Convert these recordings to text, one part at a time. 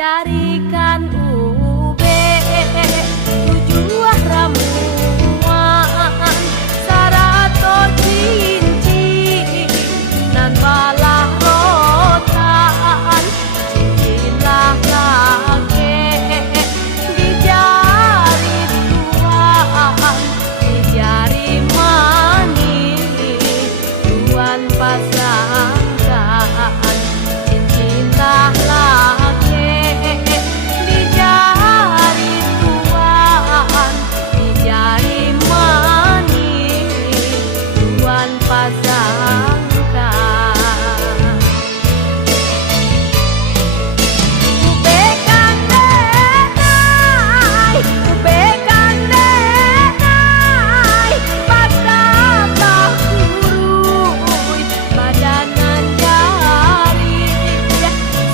Carikan ube tujuh ramuan sarato cincin nan balah rotan cincinlah lage di jari tuan di jari manis tuan pasangkan cincinlah lage di jari tuan di jari manis tuan pasangkan. Ube kandenai, ube kandenai, patambah kurui badanan jari.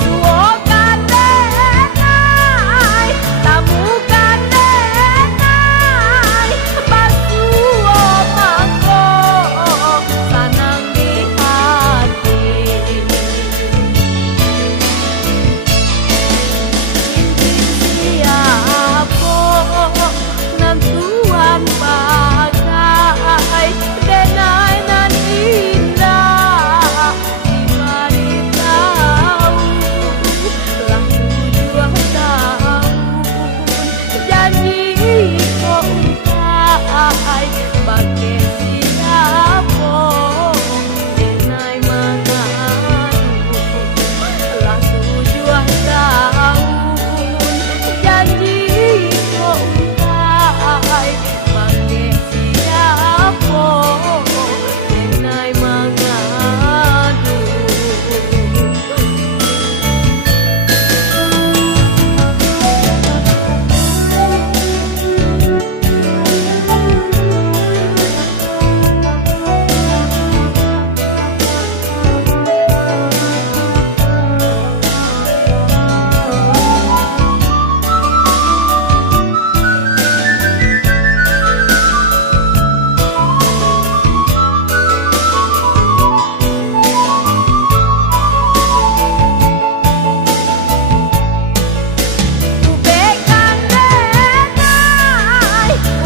Suo kandenai, tamu kandenai, basuo mangko sanang di hati. Siapo nan tuan pakai denai nan indah diberitahu lah 7 tahun janji kau ungkai bagai siapo denai mengadu lah 7 tahun janji kau ungkai bagai siapo denai mengadu. Ube kandenai,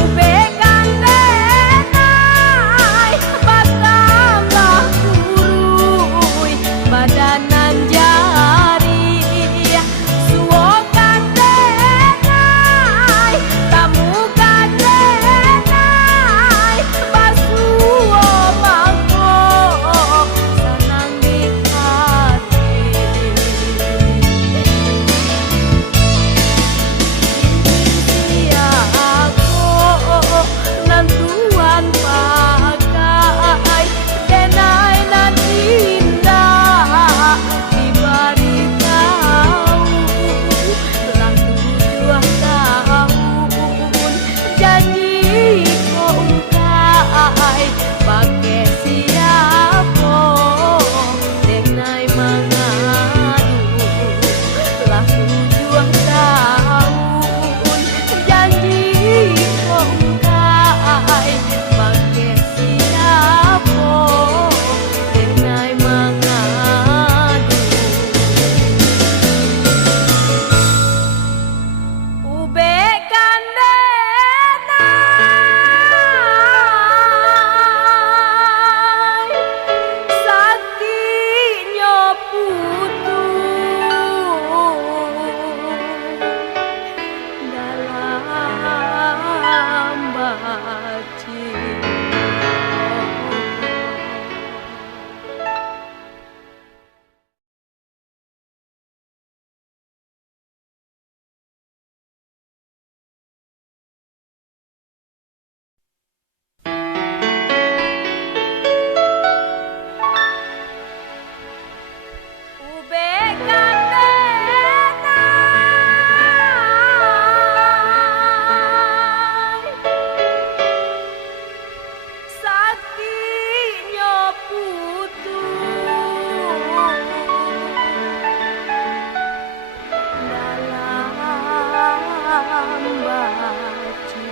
ube kandenai, patambah kurui badanan jari. Suo kandenai, tamu kandenai, basuo mangko sanang di hati. Siago nan tuan pakai denai nan indah diberitahu lah 7 tahun janji kau ungkai bagai siapo denai mengadu lah 7 tahun janji kau ungkai bagai siapo denai mengadu. Ube kandenai, sakinyo putu dalam baci. Ube kandenai, sakinyo putu dalam baci.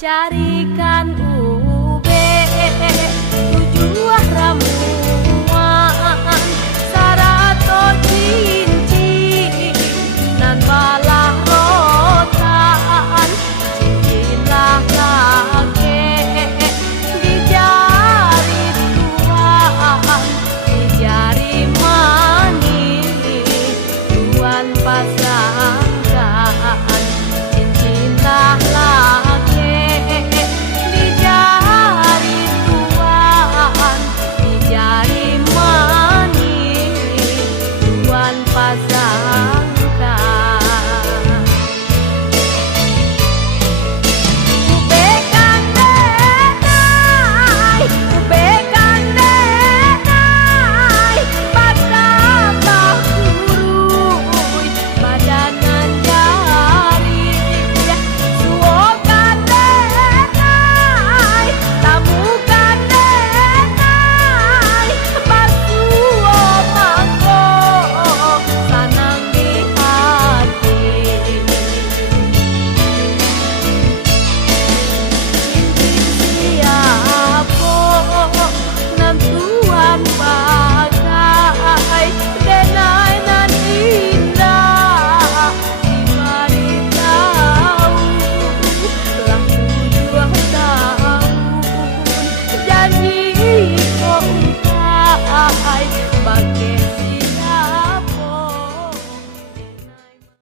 Carikan